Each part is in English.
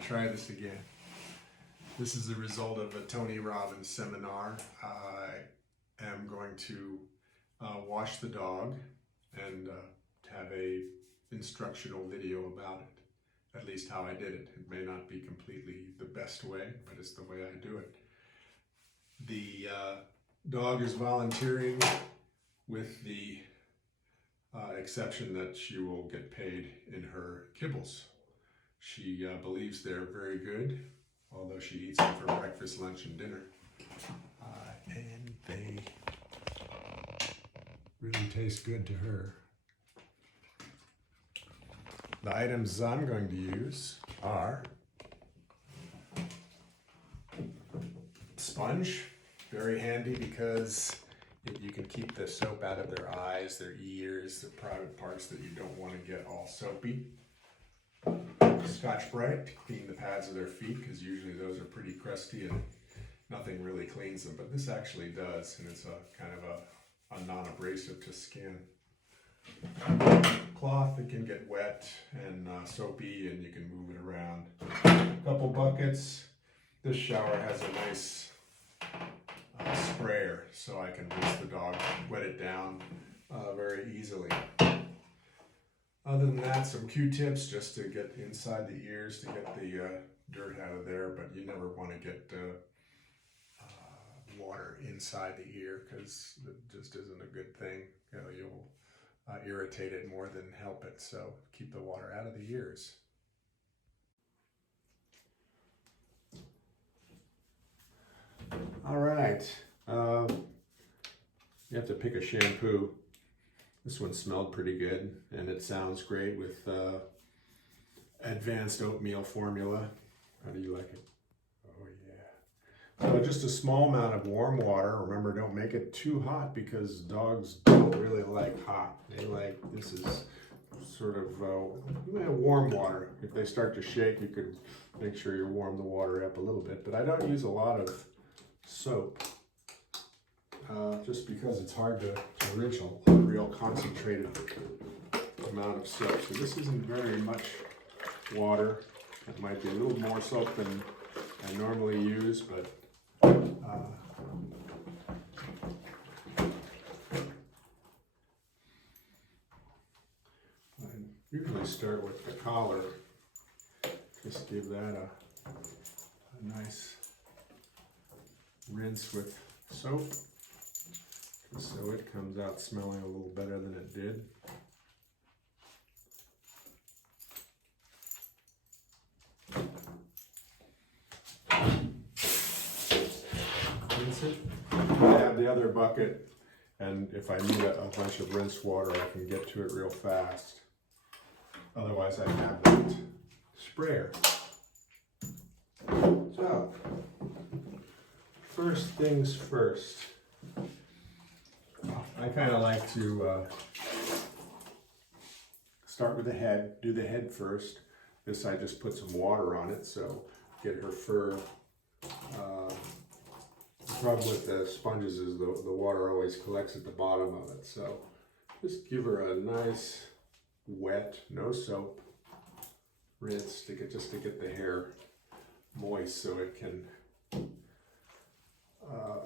try this again. This is the result of a Tony Robbins seminar. I am going to wash the dog and have a instructional video about it, at least how I did it. It may not be completely the best way, but it's the way I do it. The dog is volunteering with the exception that she will get paid in her kibbles. She believes they're very good, although she eats them for breakfast, lunch, and dinner. And they really taste good to her. The items I'm going to use are sponge, very handy because you can keep the soap out of their eyes, their ears, the private parts that you don't want to get all soapy. Scotch-Brite to clean the pads of their feet, because usually those are pretty crusty and nothing really cleans them, but this actually does, and it's a kind of a non-abrasive to skin. Cloth that can get wet and soapy, and you can move it around. A couple buckets. This shower has a nice sprayer, so I can rinse the dog, wet it down very easily. Other than that, some Q-tips just to get inside the ears to get the dirt out of there, but you never want to get water inside the ear because it just isn't a good thing. You know, you'll irritate it more than help it, so keep the water out of the ears. All right, you have to pick a shampoo. This one smelled pretty good, and it sounds great with advanced oatmeal formula. How do you like it? Oh yeah. So just a small amount of warm water. Remember, don't make it too hot because dogs don't really like hot. They like, this is sort of warm water. If they start to shake, you could make sure you warm the water up a little bit, but I don't use a lot of soap. Just because it's hard to reach a real concentrated amount of soap. So this isn't very much water. It might be a little more soap than I normally use, but I usually start with the collar. Just give that a nice rinse with soap, so it comes out smelling a little better than it did. Rinse it. I have the other bucket, and if I need a bunch of rinsed water, I can get to it real fast. Otherwise, I have that sprayer. So, first things first. I kind of like to start with the head, do the head first. This I just put some water on it, so get her fur. The problem with the sponges is the water always collects at the bottom of it, so just give her a nice wet, no soap rinse to get the hair moist so it can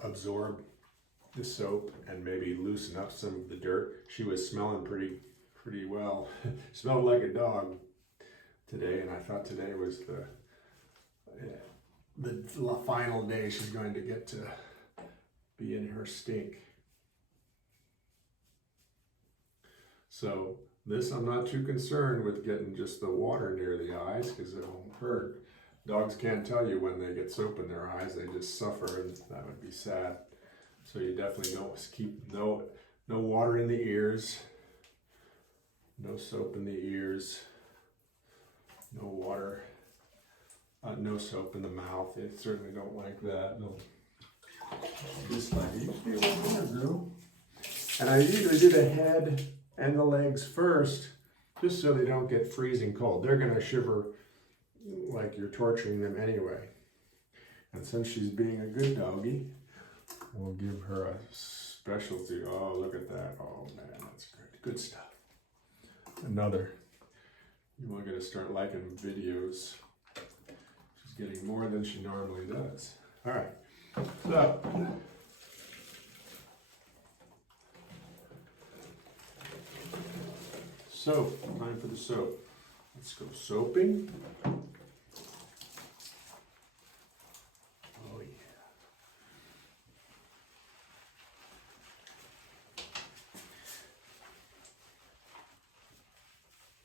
absorb the soap and maybe loosen up some of the dirt. She was smelling pretty well. Smelled like a dog today, and I thought today was the final day she's going to get to be in her stink. So this, I'm not too concerned with getting just the water near the eyes because it won't hurt. Dogs can't tell you when they get soap in their eyes. They just suffer, and that would be sad. So you definitely don't keep no water in the ears, no soap in the ears, no water, no soap in the mouth. They certainly don't like that. No. This like usually what I do. And I usually do the head and the legs first, just so they don't get freezing cold. They're gonna shiver like you're torturing them anyway. And since she's being a good doggy, we'll give her a specialty. Oh, look at that. Oh man, that's good. Good stuff. Another. You want to start liking videos getting more than she normally does. All right, so soap, time for the soap. Let's go soaping. Oh yeah.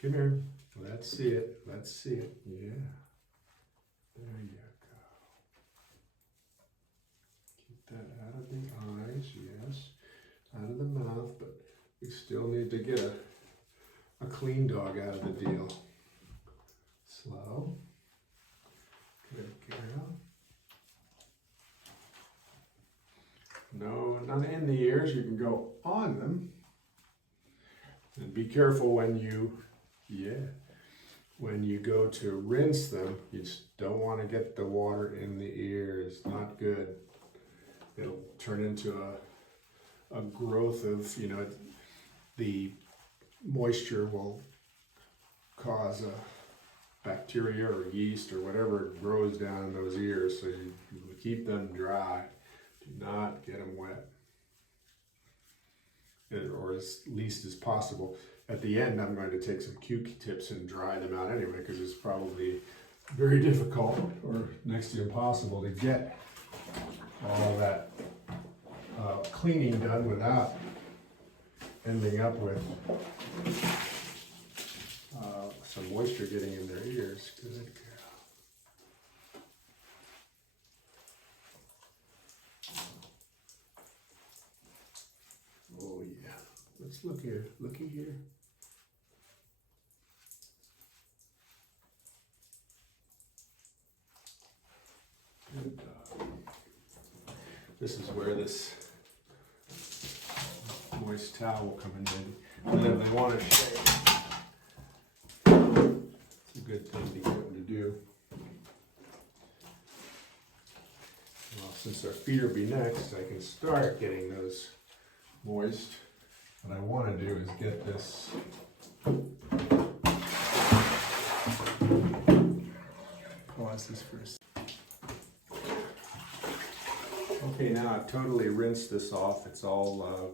Come here. Let's see it. Let's see it. Yeah. There you go. Keep that out of the eyes, yes. Out of the mouth, but we still need to get a clean dog out of the deal. Slow. Good girl. No, none in the ears. You can go on them. And be careful when you, when you go to rinse them, you just don't want to get the water in the ears. Not good. It'll turn into a growth of, the moisture will cause a bacteria or yeast or whatever grows down in those ears. So you keep them dry. Do not get them wet. Or as least as possible. At the end, I'm going to take some Q-tips and dry them out anyway, because it's probably very difficult or next to impossible to get all that cleaning done without ending up with some moisture getting in their ears. Good girl. Oh yeah. Let's look here. Looky here. Good dog. This is where this moist towel will come in handy. And then they want to shake. It's a good thing to get them to do. Well, since our feet will be next, I can start getting those moist. What I want to do is get this pause this for a second. Okay, now I've totally rinsed this off. It's all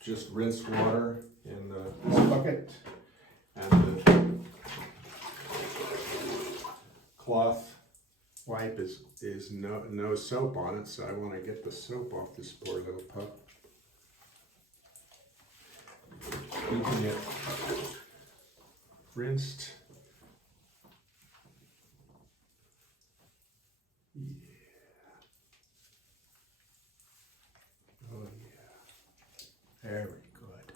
just rinsed water in this bucket, and the cloth wipe is no soap on it, so I want to get the soap off this poor little pup. Keeping it rinsed. Yeah. Oh yeah. Very good.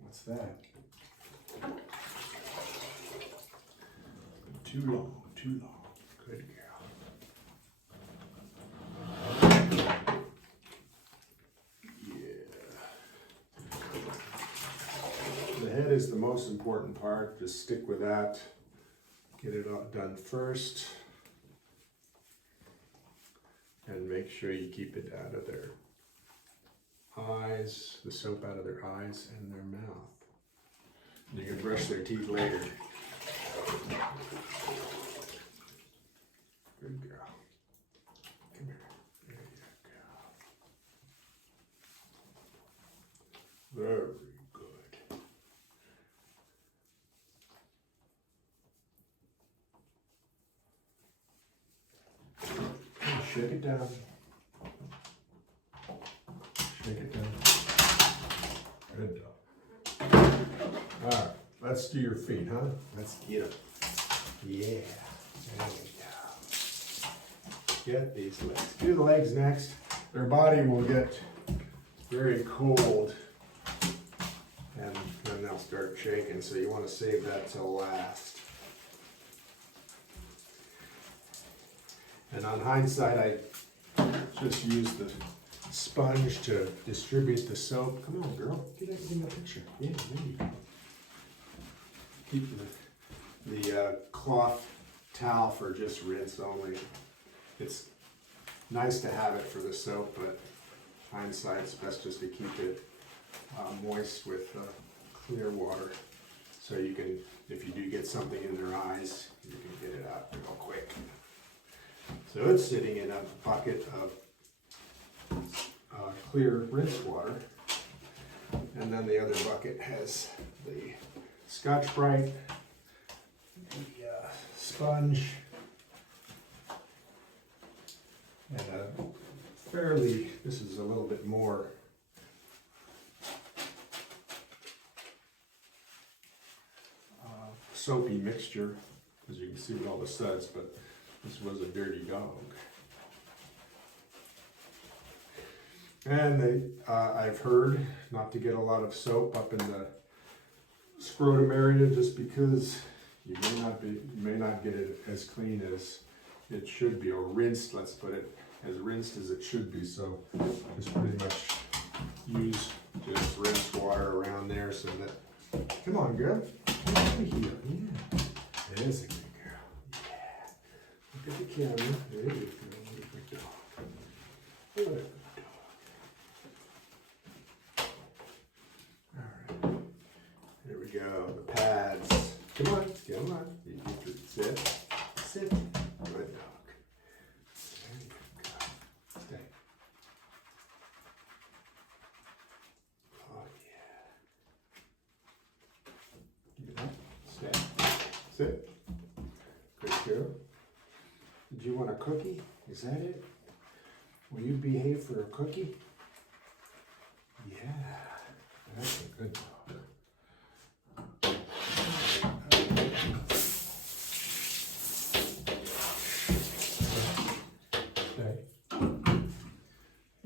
What's that? Too long, too long. Good girl. Head is the most important part. Just stick with that. Get it all done first. And make sure you keep it out of their eyes, the soap out of their eyes and their mouth. And you can brush their teeth later. Good girl. Come here. There you go. Very good. Shake it down. Shake it down. Good dog. All right, let's do your feet, huh? Let's get them. Yeah, there we go. Get these legs. Do the legs next. Their body will get very cold and then they'll start shaking, so you want to save that till last. And on hindsight, I just used the sponge to distribute the soap. Come on, girl, get it in the picture. Yeah, there you go. Keep the cloth towel for just rinse only. It's nice to have it for the soap, but hindsight, it's best just to keep it moist with clear water. So you can, if you do get something in their eyes, you can get it out real quick. So it's sitting in a bucket of clear rinse water. And then the other bucket has the Scotch-Brite, the sponge, and a fairly, this is a little bit more soapy mixture, as you can see with all the suds, but this was a dirty dog. And I've heard not to get a lot of soap up in the scrotum area, just because you may not get it as clean as it should be, or rinsed, let's put it, as rinsed as it should be. So just pretty much use just rinse water around there so that, come on girl, come over here, yeah, there's a good girl, yeah, look at the camera, there you go, what a good dog, what a good dog. There we go, the pads. Come on, come on. You get your sit. Sit. Good dog. There you go. Stay. Oh yeah. Get up. Stay. Sit. Good girl. Did you want a cookie? Is that it? Will you behave for a cookie? Yeah. That's a good dog.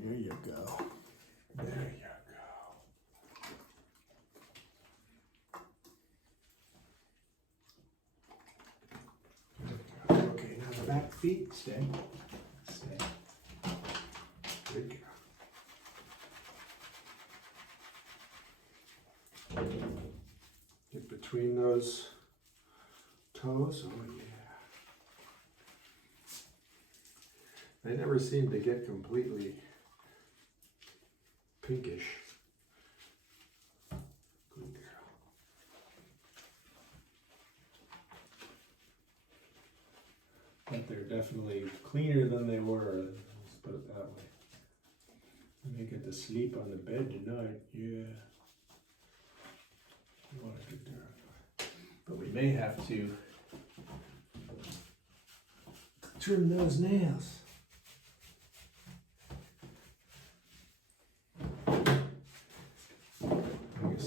There you go. There you go. Okay, now the back feet, stay. Stay. Good girl. Get between those toes. Oh yeah. They never seem to get completely pinkish. Good girl. But they're definitely cleaner than they were, let's put it that way. And they get to sleep on the bed tonight, yeah. What a good dog. But we may have to trim those nails.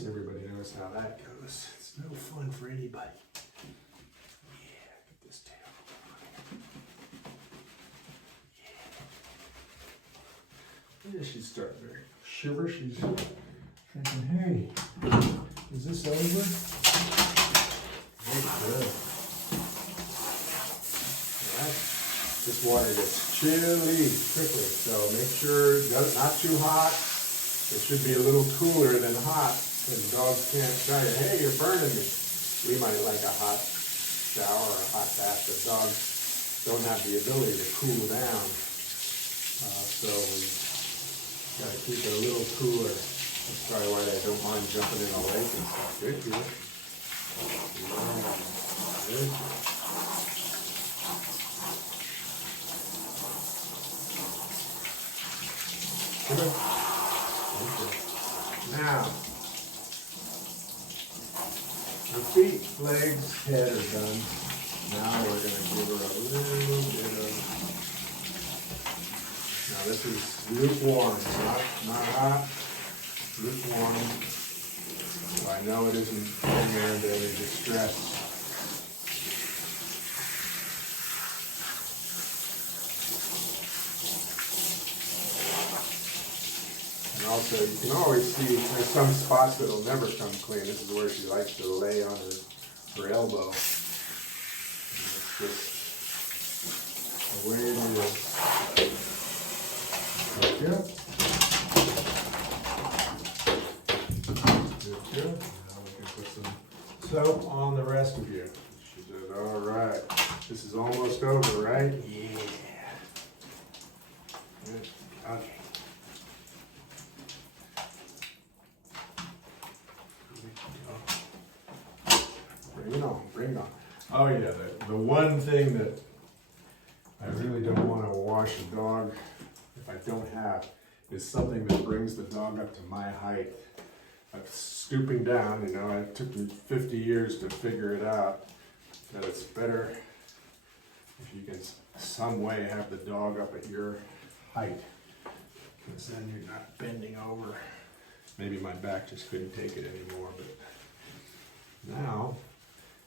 Everybody knows how that goes. It's no fun for anybody. Yeah, get this tail. Yeah. She's starting to shiver. She's thinking, hey, is this over? Very good. Alright. This water gets chilly quickly, so make sure it's not too hot. It should be a little cooler than hot. And dogs can't tell you, hey, you're burning me. We might like a hot shower or a hot bath, but dogs don't have the ability to cool down. So we gotta keep it a little cooler. That's probably why they don't mind jumping in a lake and stuff. Good deal. Good. Good. Okay. Now, the feet, legs, head are done. Now we're going to give her a little bit of, now this is lukewarm, not hot, lukewarm. So I know it isn't in there to any distress. And also, you can always see there's some spots that'll never come clean. This is where she likes to lay on her elbow. And it's just the way it is. Good. Good. Now we can put some soap on the rest of you. She said, all right. This is almost over, right? Yeah. Good. Okay. on, bring it on. Oh yeah, the one thing that I really don't want to wash a dog if I don't have is something that brings the dog up to my height. I'm stooping down, you know, it took me 50 years to figure it out, that it's better if you can some way have the dog up at your height, because then you're not bending over. Maybe my back just couldn't take it anymore, but now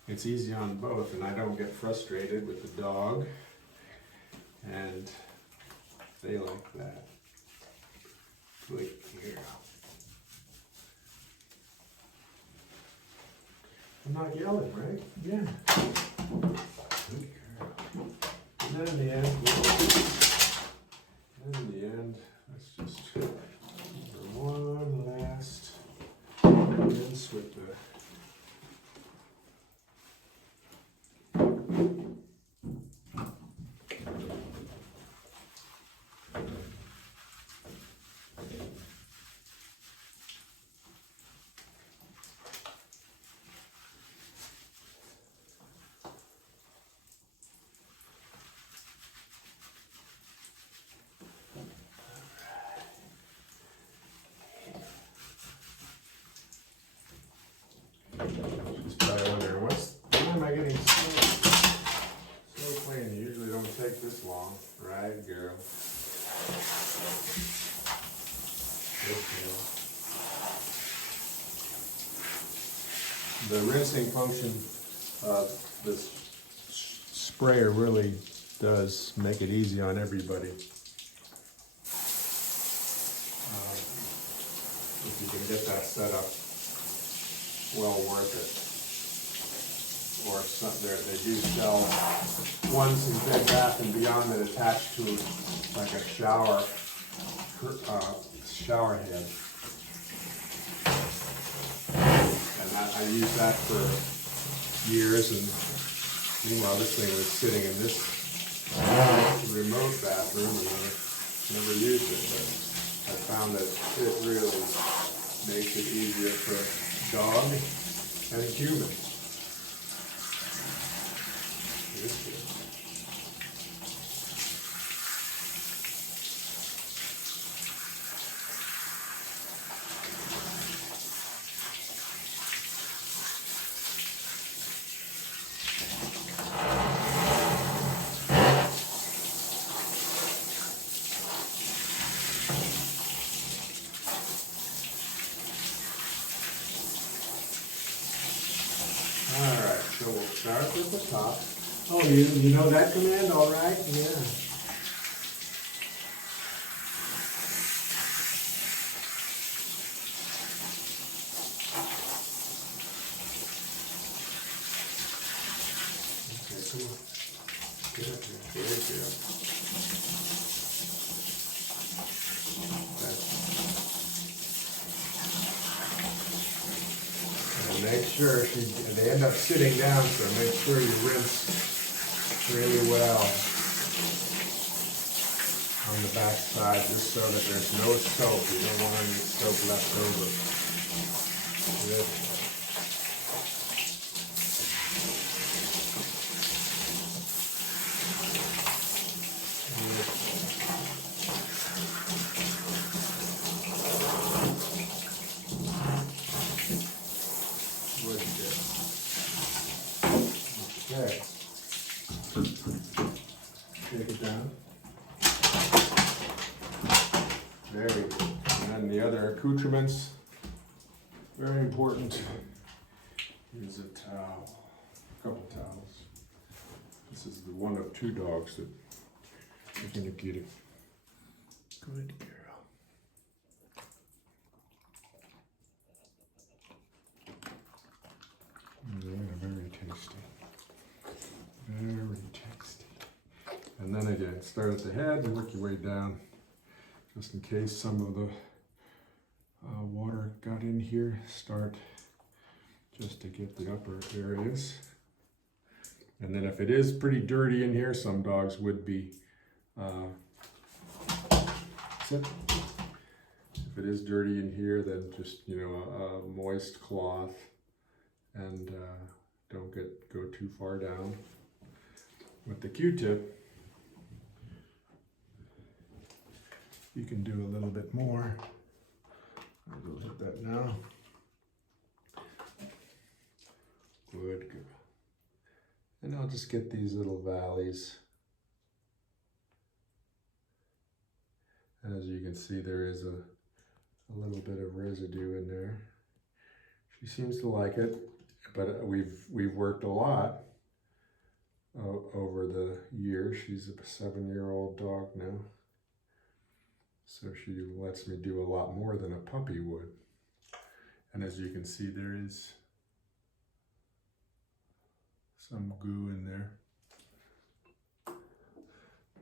it's easy on both, and I don't get frustrated with the dog, and they like that. Good girl. I'm not yelling, right? Yeah. Good girl. And then in the end, let's just for one last rinse with the She's probably wondering, why am I getting so clean? You usually don't take this long, right, girl? Good girl. The rinsing function of this sprayer really does make it easy on everybody. If you can get that set up, well worth it. Or some, they do sell ones in Bed Bath and Beyond that attach to like a shower head. And I used that for years, and meanwhile this thing was sitting in this remote bathroom and I never used it, but I found that it really makes it easier for dog and human. Alright, so we'll start with the top. Oh, you know that command, all right? Yeah. Okay, come on. Get up here. Good girl. And make sure they end up sitting down, so make sure you rinse really well on the back side, just so that there's no soap. You don't want any soap left over. Good. Okay. Take it down. There we go. And then the other accoutrements, very important. Here's a towel, a couple towels. This is the one of two dogs that are gonna get it. Good girl. They're very tasty. Very tasty. And then again, start at the head and work your way down, just in case some of the water got in here. Start just to get the upper areas. And then if it is pretty dirty in here, some dogs would be, if it is dirty in here, then just, you know, a moist cloth and Don't go too far down. With the Q-tip, you can do a little bit more. I'll go hit that now. Good. And I'll just get these little valleys. And as you can see, there is a little bit of residue in there. She seems to like it, but we've worked a lot over the years. She's a 7-year-old dog now. So she lets me do a lot more than a puppy would. And as you can see, there is some goo in there.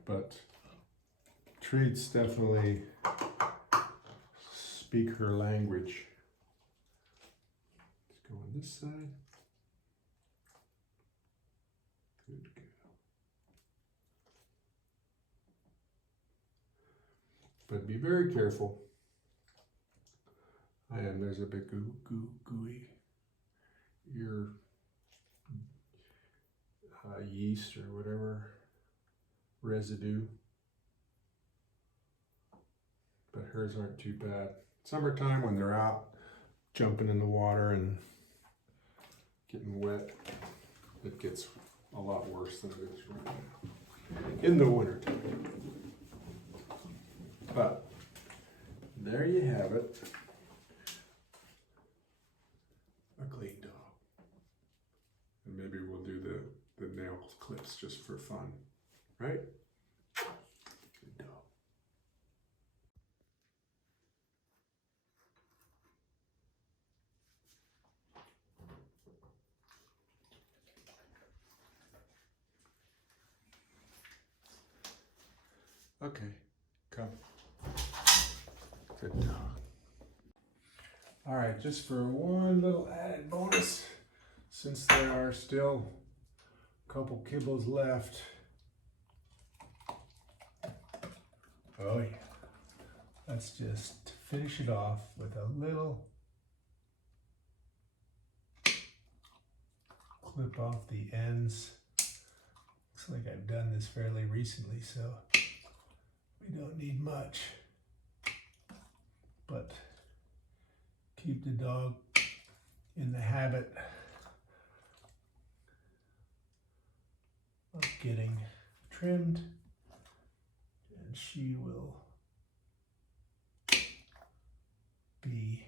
But treats definitely speak her language. Let's go on this side. Good girl. But be very careful. And there's a bit gooey ear yeast or whatever residue. But hers aren't too bad. Summertime when they're out jumping in the water and getting wet, it gets a lot worse than it is right now in the wintertime. But there you have it. A clean dog. And maybe we'll do the nail clips just for fun, right? Good dog. Okay, come. Good dog. All right, just for one little added bonus, since there are still a couple kibbles left. Oh yeah. Let's just finish it off with a little clip off the ends. Looks like I've done this fairly recently, so we don't need much. But keep the dog in the habit of getting trimmed, and she will be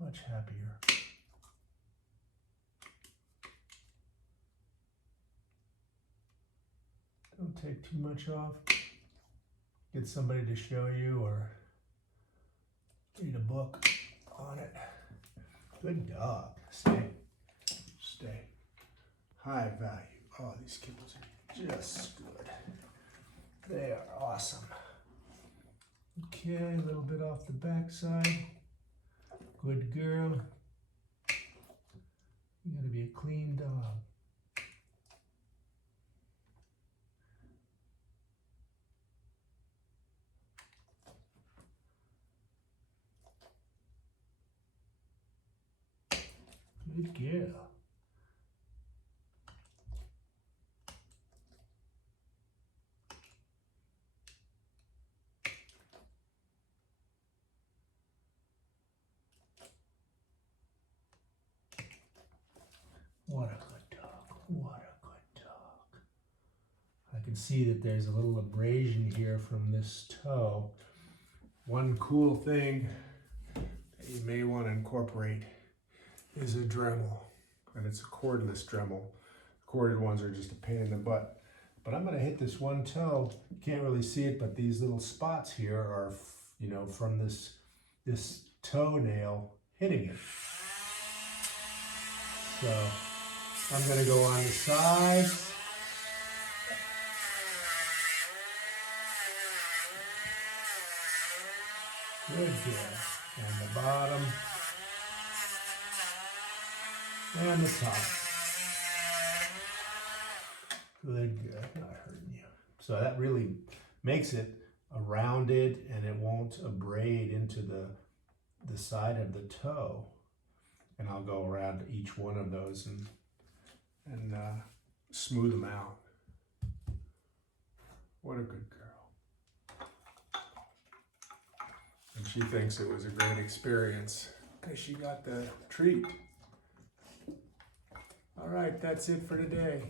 much happier. Don't take too much off. Get somebody to show you or read a book on it. Good dog. Stay. Stay. High value. Oh, these kibbles are just good. They are awesome. Okay, a little bit off the backside. Good girl. You gotta be a clean dog. Good girl. What a good dog. What a good dog. I can see that there's a little abrasion here from this toe. One cool thing that you may want to incorporate is a Dremel, and it's a cordless Dremel. Corded ones are just a pain in the butt. But I'm going to hit this one toe. You can't really see it, but these little spots here are, you know, from this toenail hitting it. So I'm going to go on the side. Good girl. And the bottom. And the top. Good, good, not hurting you. So that really makes it rounded, and it won't abrade into the side of the toe. And I'll go around each one of those and smooth them out. What a good girl. And she thinks it was a great experience because she got the treat. All right, that's it for today.